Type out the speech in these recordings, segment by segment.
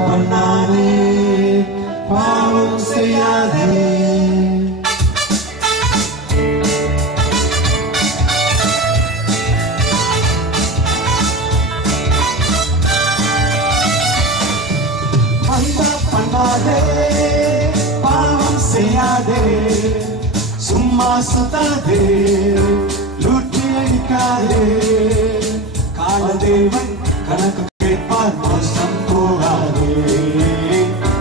பண்ணாதே, பாவம் செய்யாதே. பண்ணாதே, பாவம் செய்யாதே, சும்மா சுத்தாதே, லூட்டி அடிக்காதே. காலதேவன் கணக்கு கேட்பார், மோசம் போகாதே.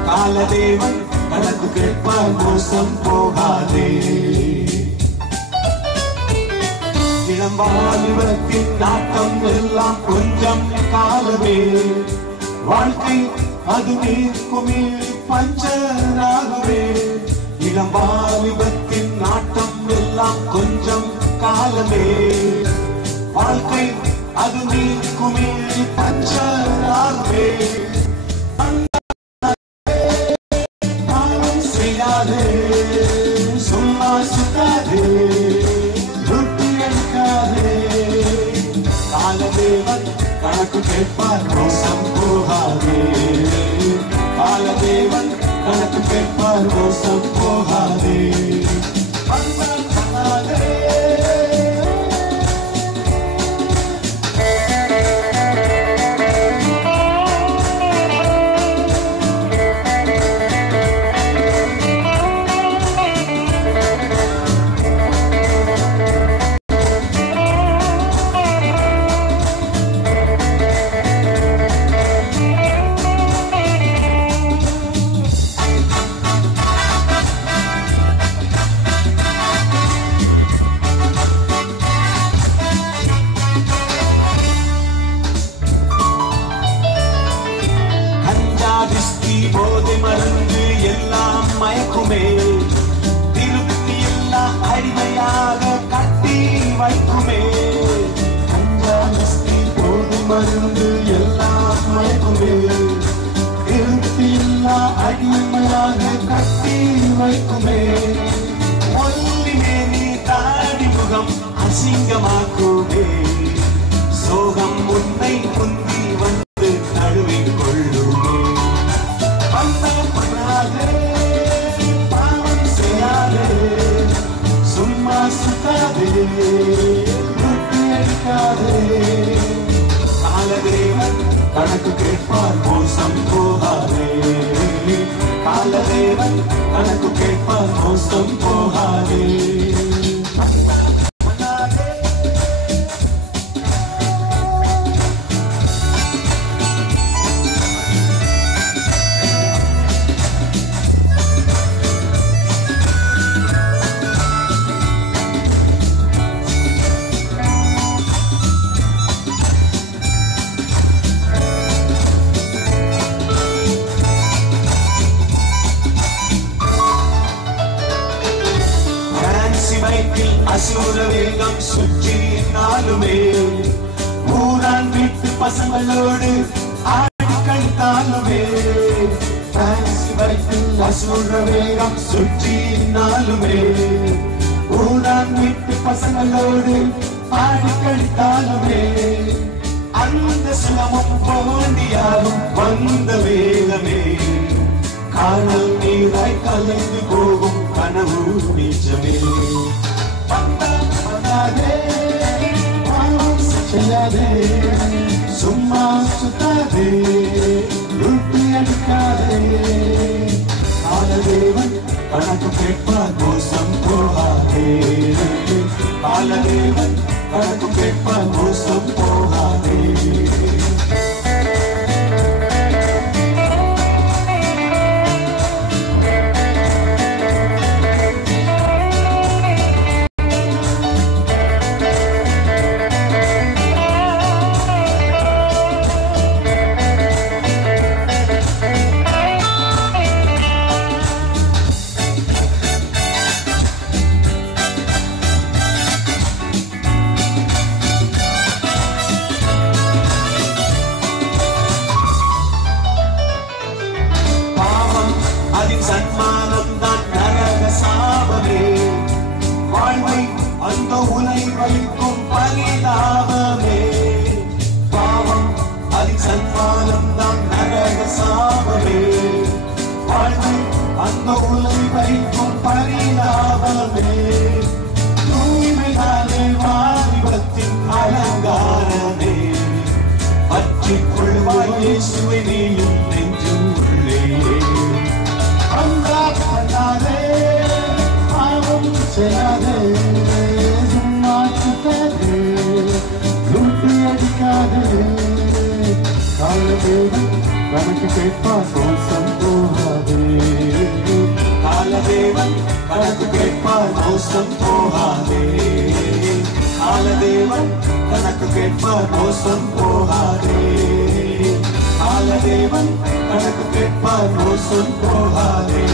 காலதேவன் கணக்கு கேட்பார், மோசம் போகாதே. இளம் வாலிபத்தின் நாட்டம் எல்லாம் கொஞ்சம் காலமே. வாழ்க்கை அது நீர்க்குமே பஞ்சராகவே. இளம் வாலிபத்தின் நாட்டம் எல்லாம் கொஞ்சம் காலமே. வாழ்க்கை அது நீர்க்குமே பஞ்சராகவே. பாவம் செய்யாதே, சும்மா சுத்தாதே, ருட்டி அடிக்காதே. காலதேவன் கணக்கு கேட்பார், மோசம் போகாதே. காலதேவன் கணக்கு கேட்பார், மோசம் போகாதே. பண்ணாதே. போதை மருந்து எல்லாம் மயக்குமே. திருப்தி எல்லாம் அடிமையாக கட்டி வைக்குமே. கஞ்சா விஸ்கி போதை மருந்து எல்லாம் மயக்குமே. திருப்தி எல்லாம் அடிமையாக கட்டி வைக்குமே. ஒல்லி மேனி தாடி முகம் அசிங்கமாக்குமே. சோகம் உன்னை முந்தி வந்து தழுவிக் கொள்ளுமே. பண்ணாதே, பாவம் செய்யாதே, சும்மா சுத்தாதே, ருட்டி அடிக்காதே. காலதேவன் கணக்கு கேட்பார், மோசம் போகாதே. காலதேவன் கணக்கு கேட்பார், மோசம் போகாதே. அசூர வேகம் சுற்றி நாளுமே. ஊரான் வீட்டு பசங்களோடு ஆடி கழித்தாலுமே. அசூர வேகம் சுற்றி நாளுமே. ஊரான் வீட்டு பசங்களோடு ஆடி கழித்தாலுமே. அந்த சுலமும் போண்டியாலும் வந்த வேகமே. காணல் நீராய் கலந்து போகும் கனவு நிஜமே. பண்ணாதே, பாவம் செய்யாதே, சும்மா சுத்தாதே, ருட்டி அடிக்காதே. காலதேவன் கணக்கு கேட்பார், மோசம் போகாதே. காலதேவன் கணக்கு கேட்பார், மோசம் போகாதே. பற்றிக் கொள்வாய் இயேசுவை நீயும் நெஞ்சும் உள்ளே. அன்றாட பண்ணாதே, பாவம் செய்யாதே, சும்மா சுத்தாதே, லூட்டி அடிக்காதே. காலதேவன் கணக்கு கேட்பார் மோசம் போகாதே. காலதேவன் கணக்கு கேட்பார் மோசம் போகாதே. காலதேவன் கணக்கு கேட்பார் மோசம் போகாதே. காலதேவன் கணக்கு கேட்பார் மோசம் போகாதே.